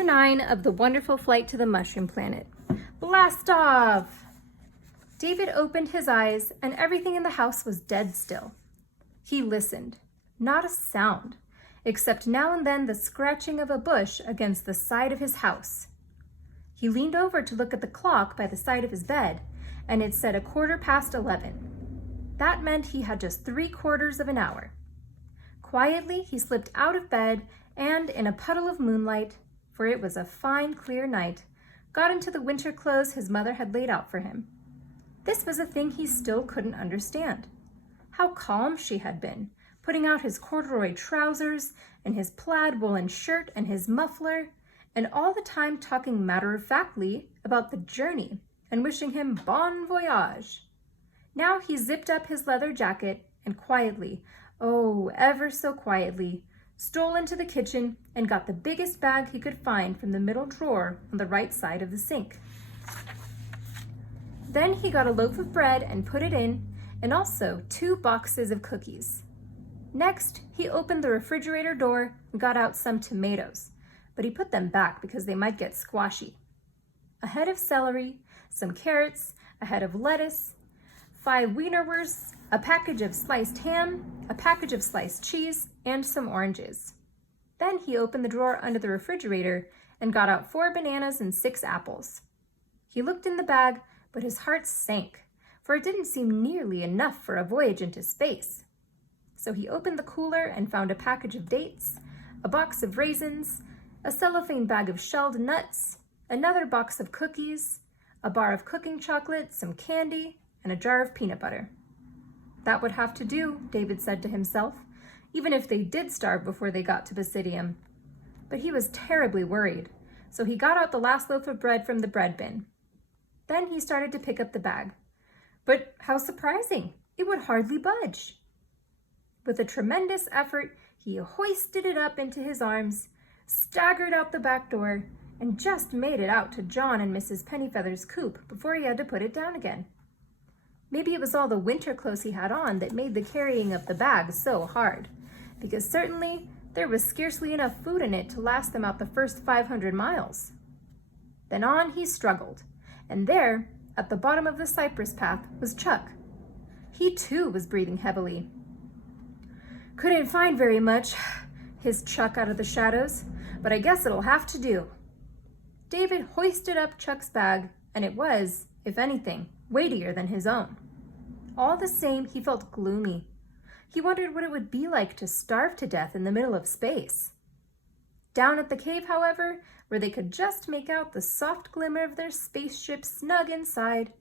Chapter 9 of The Wonderful Flight to the Mushroom Planet. Blast off! David opened his eyes and everything in the house was dead still. He listened. Not a sound, except now and then the scratching of a bush against the side of his house. He leaned over to look at the clock by the side of his bed, and it said 11:15. That meant he had just 3/4 of an hour. Quietly, he slipped out of bed and, in a puddle of moonlight, for it was a fine, clear night, got into the winter clothes his mother had laid out for him. This was a thing he still couldn't understand. How calm she had been, putting out his corduroy trousers and his plaid woolen shirt and his muffler, and all the time talking matter-of-factly about the journey and wishing him bon voyage. Now he zipped up his leather jacket and quietly, oh, ever so quietly, stole into the kitchen and got the biggest bag he could find from the middle drawer on the right side of the sink. Then he got a loaf of bread and put it in, and also 2 boxes of cookies. Next, he opened the refrigerator door and got out some tomatoes, but he put them back because they might get squashy. A head of celery, some carrots, a head of lettuce, 5 wienerwursts, a package of sliced ham, a package of sliced cheese, and some oranges. Then he opened the drawer under the refrigerator and got out 4 bananas and 6 apples. He looked in the bag, but his heart sank, for it didn't seem nearly enough for a voyage into space. So he opened the cooler and found a package of dates, a box of raisins, a cellophane bag of shelled nuts, another box of cookies, a bar of cooking chocolate, some candy, and a jar of peanut butter. That would have to do, David said to himself, even if they did starve before they got to Basidium. But he was terribly worried, so he got out the last loaf of bread from the bread bin. Then he started to pick up the bag. But how surprising! It would hardly budge. With a tremendous effort, he hoisted it up into his arms, staggered out the back door, and just made it out to John and Mrs. Pennyfeather's coop before he had to put it down again. Maybe it was all the winter clothes he had on that made the carrying of the bag so hard, because certainly there was scarcely enough food in it to last them out the first 500 miles. Then on he struggled, and there, at the bottom of the cypress path, was Chuck. He too was breathing heavily. "Couldn't find very much," hissed Chuck out of the shadows, "but I guess it'll have to do." David hoisted up Chuck's bag, and it was, if anything, weightier than his own. All the same, he felt gloomy. He wondered what it would be like to starve to death in the middle of space. Down at the cave, however, where they could just make out the soft glimmer of their spaceship snug inside,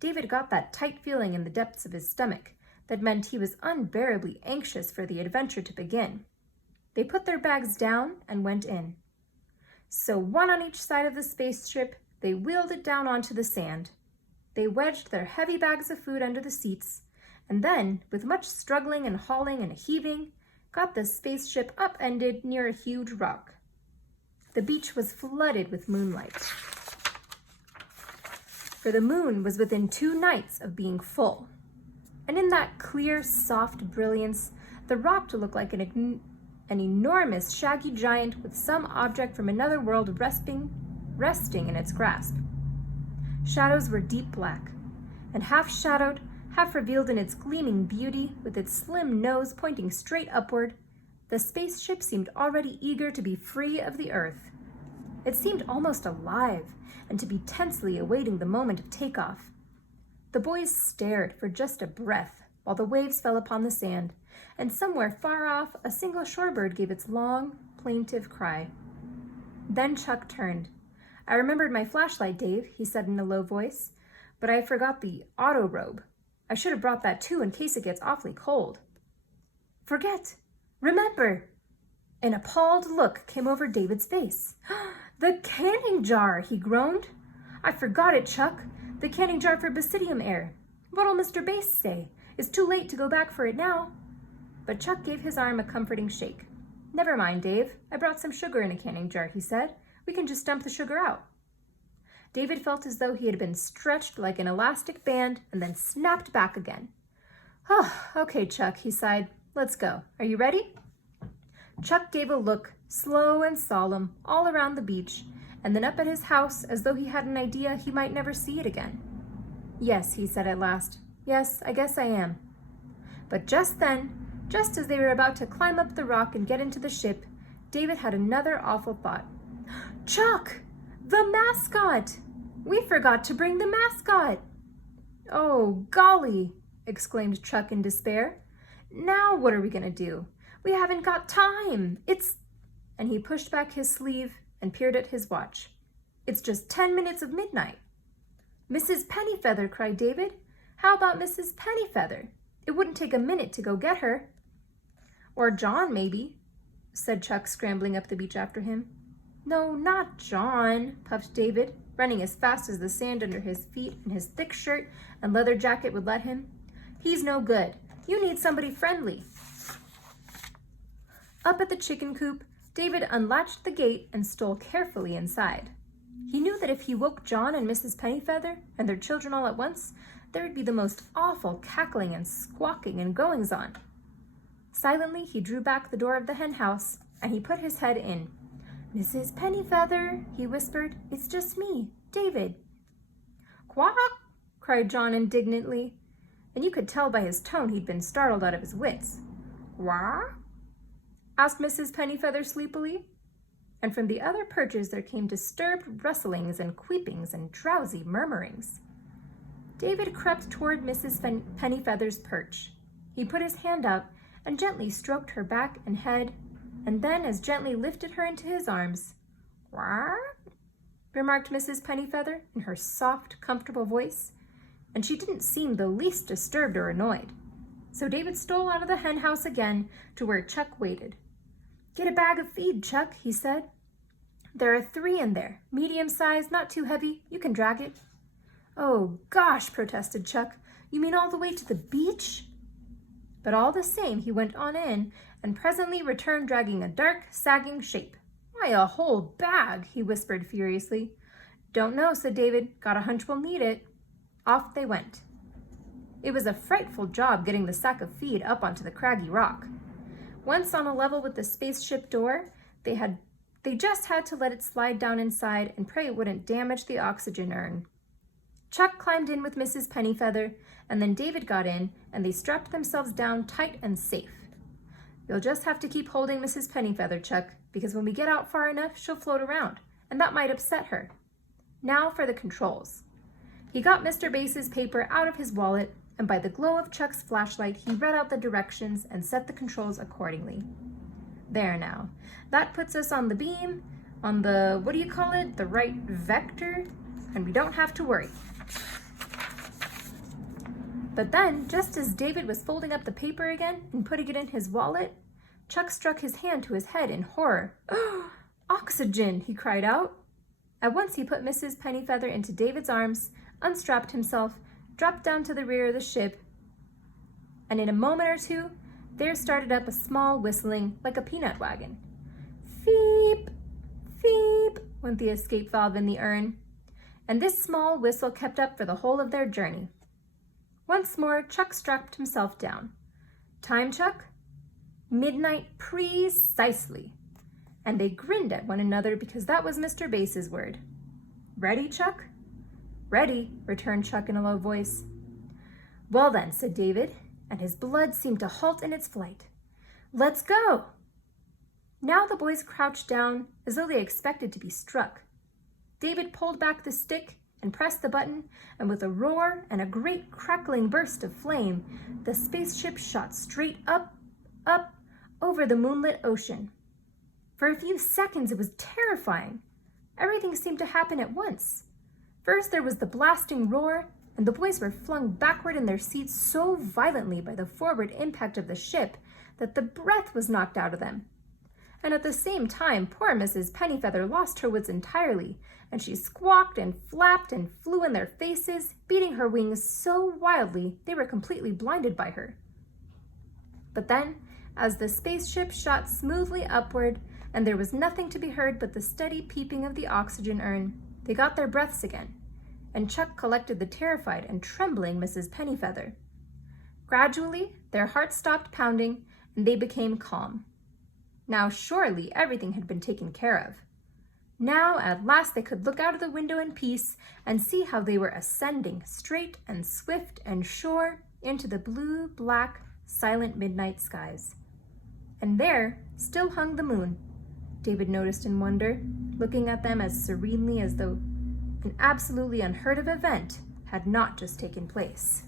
David got that tight feeling in the depths of his stomach that meant he was unbearably anxious for the adventure to begin. They put their bags down and went in. So, one on each side of the spaceship, they wheeled it down onto the sand. They wedged their heavy bags of food under the seats, and then, with much struggling and hauling and heaving, got the spaceship upended near a huge rock. The beach was flooded with moonlight, for the moon was within 2 nights of being full. And in that clear, soft brilliance, the rock looked like an enormous, shaggy giant with some object from another world resting in its grasp. Shadows were deep black, and half-shadowed, half-revealed in its gleaming beauty, with its slim nose pointing straight upward, the spaceship seemed already eager to be free of the earth. It seemed almost alive, and to be tensely awaiting the moment of takeoff. The boys stared for just a breath while the waves fell upon the sand, and somewhere far off a single shorebird gave its long, plaintive cry. Then Chuck turned. "I remembered my flashlight, Dave," he said in a low voice, "but I forgot the auto robe. I should have brought that too in case it gets awfully cold." "Forget! Remember!" An appalled look came over David's face. "The canning jar!" he groaned. "I forgot it, Chuck. The canning jar for Basidium air. What'll Mr. Bass say? It's too late to go back for it now." But Chuck gave his arm a comforting shake. "Never mind, Dave. I brought some sugar in a canning jar," he said. "We can just dump the sugar out." David felt as though he had been stretched like an elastic band and then snapped back again. "Oh, okay, Chuck," he sighed. "Let's go. Are you ready?" Chuck gave a look slow and solemn, all around the beach, and then up at his house as though he had an idea he might never see it again. "Yes," he said at last. "Yes, I guess I am." But just then, just as they were about to climb up the rock and get into the ship, David had another awful thought. "Chuck! The mascot! We forgot to bring the mascot!" "Oh, golly!" exclaimed Chuck in despair. "Now what are we going to do? We haven't got time. And he pushed back his sleeve and peered at his watch. "It's just 10 minutes of midnight." "Mrs. Pennyfeather," cried David. "How about Mrs. Pennyfeather? It wouldn't take a minute to go get her." "Or John, maybe," said Chuck, scrambling up the beach after him. "No, not John," puffed David, running as fast as the sand under his feet and his thick shirt and leather jacket would let him. "He's no good. You need somebody friendly." Up at the chicken coop, David unlatched the gate and stole carefully inside. He knew that if he woke John and Mrs. Pennyfeather and their children all at once, there would be the most awful cackling and squawking and goings-on. Silently, he drew back the door of the hen house, and he put his head in. "Mrs. Pennyfeather," he whispered, "it's just me, David." "Quack!" cried John indignantly, and you could tell by his tone he'd been startled out of his wits. "Quack?" asked Mrs. Pennyfeather sleepily, and from the other perches there came disturbed rustlings and queepings and drowsy murmurings. David crept toward Mrs. Pennyfeather's perch. He put his hand out and gently stroked her back and head, and then as gently lifted her into his arms. "Quack?" remarked Mrs. Pennyfeather in her soft, comfortable voice, and she didn't seem the least disturbed or annoyed. So David stole out of the hen house again to where Chuck waited. "Get a bag of feed, Chuck," he said. "There are 3 in there, medium size, not too heavy. You can drag it." "Oh, gosh," protested Chuck. "You mean all the way to the beach?" But all the same, he went on in and presently returned dragging a dark, sagging shape. "Why, a whole bag," he whispered furiously. "Don't know," said David. "Got a hunch we'll need it." Off they went. It was a frightful job getting the sack of feed up onto the craggy rock. Once on a level with the spaceship door, they just had to let it slide down inside and pray it wouldn't damage the oxygen urn. Chuck climbed in with Mrs. Pennyfeather, and then David got in, and they strapped themselves down tight and safe. "You'll just have to keep holding Mrs. Pennyfeather, Chuck, because when we get out far enough, she'll float around, and that might upset her. Now for the controls." He got Mr. Bass's paper out of his wallet, and by the glow of Chuck's flashlight, he read out the directions and set the controls accordingly. "There now. That puts us on the beam, on the, the right vector, and we don't have to worry." But then, just as David was folding up the paper again and putting it in his wallet, Chuck struck his hand to his head in horror. "Oh, oxygen!" he cried out. At once he put Mrs. Pennyfeather into David's arms, unstrapped himself, dropped down to the rear of the ship, and in a moment or two, there started up a small whistling like a peanut wagon. "Feep, feep," went the escape valve in the urn, and this small whistle kept up for the whole of their journey. Once more, Chuck strapped himself down. "Time, Chuck?" "Midnight precisely." And they grinned at one another because that was Mr. Bass's word. "Ready, Chuck?" "Ready," returned Chuck in a low voice. "Well then," said David, and his blood seemed to halt in its flight. "Let's go!" Now the boys crouched down as though they expected to be struck. David pulled back the stick and pressed the button, and with a roar and a great crackling burst of flame, the spaceship shot straight up, up, over the moonlit ocean. For a few seconds it was terrifying. Everything seemed to happen at once. First there was the blasting roar, and the boys were flung backward in their seats so violently by the forward impact of the ship that the breath was knocked out of them. And at the same time, poor Mrs. Pennyfeather lost her wits entirely, and she squawked and flapped and flew in their faces, beating her wings so wildly they were completely blinded by her. But then, as the spaceship shot smoothly upward, and there was nothing to be heard but the steady peeping of the oxygen urn, they got their breaths again, and Chuck collected the terrified and trembling Mrs. Pennyfeather. Gradually, their hearts stopped pounding, and they became calm. Now surely everything had been taken care of. Now at last they could look out of the window in peace and see how they were ascending straight and swift and sure into the blue, black, silent midnight skies. And there still hung the moon, David noticed in wonder, looking at them as serenely as though an absolutely unheard of event had not just taken place.